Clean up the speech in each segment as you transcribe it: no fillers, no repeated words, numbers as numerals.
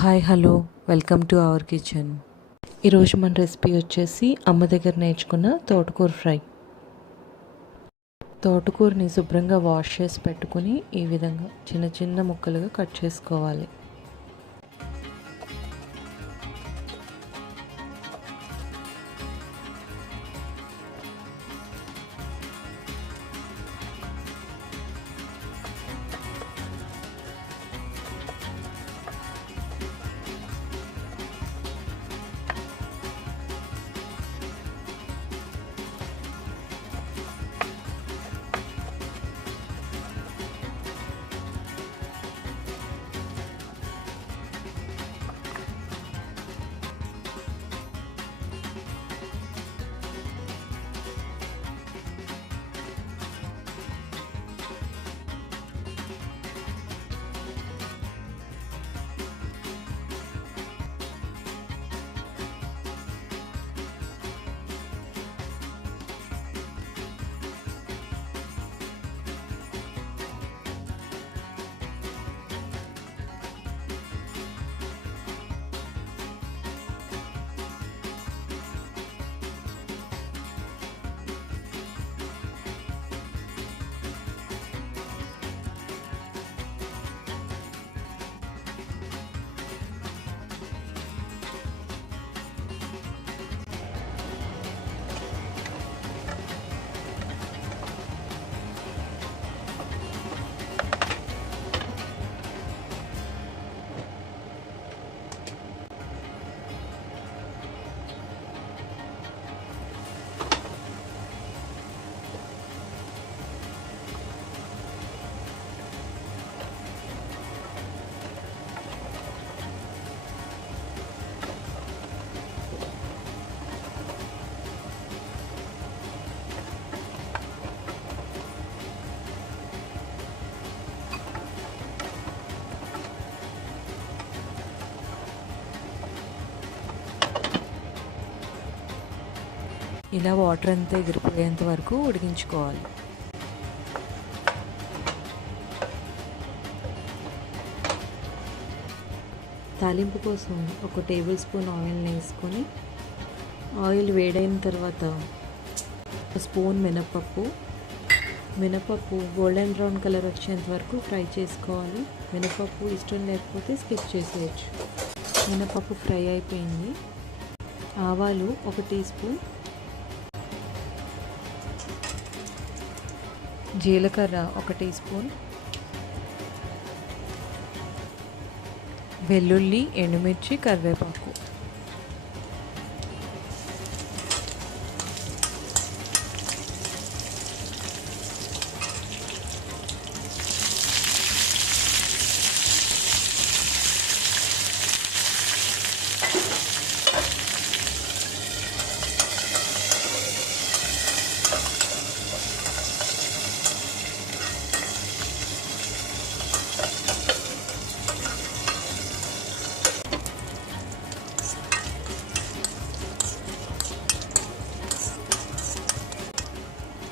Hi hello welcome to our kitchen. ఈరోజు మన recipe వచ్చేసి అమ్మ దగ్గర నేర్చుకున్న తోటకూర ఫ్రై. తోటకూరని శుభ్రంగా వాష్ చేసి పెట్టుకుని ఈ విధంగా చిన్న చిన్న ముక్కలుగా కట్ చేసుకోవాలి. ఇలా వాటర్ అంతా ఎగిరిపోయేంత వరకు ఉడికించుకోవాలి. తాలింపు కోసం ఒక టేబుల్ స్పూన్ ఆయిల్ని వేసుకొని ఆయిల్ వేడైన తర్వాత ఒక స్పూన్ మినపప్పు గోల్డెన్ బ్రౌన్ కలర్ వచ్చేంత వరకు ఫ్రై చేసుకోవాలి. మినపప్పు ఇష్టం లేకపోతే స్కిప్ చేసేయచ్చు. మినపప్పు ఫ్రై అయిపోయింది. ఆవాలు ఒక టీ స్పూన్, జీలకర్ర ఒక టీ స్పూన్, వెల్లుల్లి, ఎండుమిర్చి, కరివేపాకు.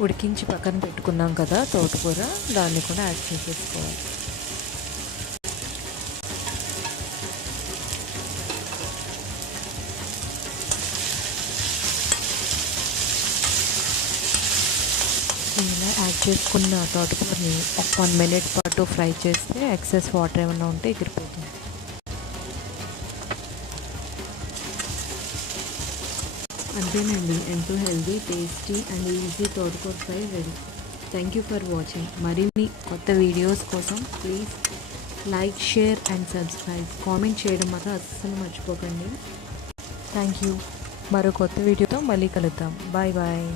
ఉడికించి పక్కన పెట్టుకున్నాం కదా తోటకూర, దాన్ని కూడా యాడ్ చేసేసుకోవాలి. ఇలా యాడ్ చేసుకున్న తోటకూరని ఒక 1 minute పాటు ఫ్రై చేస్తే ఎక్సెస్ వాటర్ ఏమైనా ఉంటే ఎగిరిపోతుంది. అంతేనండి, ఎంతో హెల్దీ, టేస్టీ అండ్ ఈజీ తోటకూర fry ready. Thank you for watching. మరిన్ని కొత్త వీడియోస్ కోసం please like, share and subscribe. Comment చేయడం మాత్రం అస్సలు మర్చిపోకండి. Thank you. మరో కొత్త వీడియోతో మళ్ళీ కలుద్దాం. Bye bye.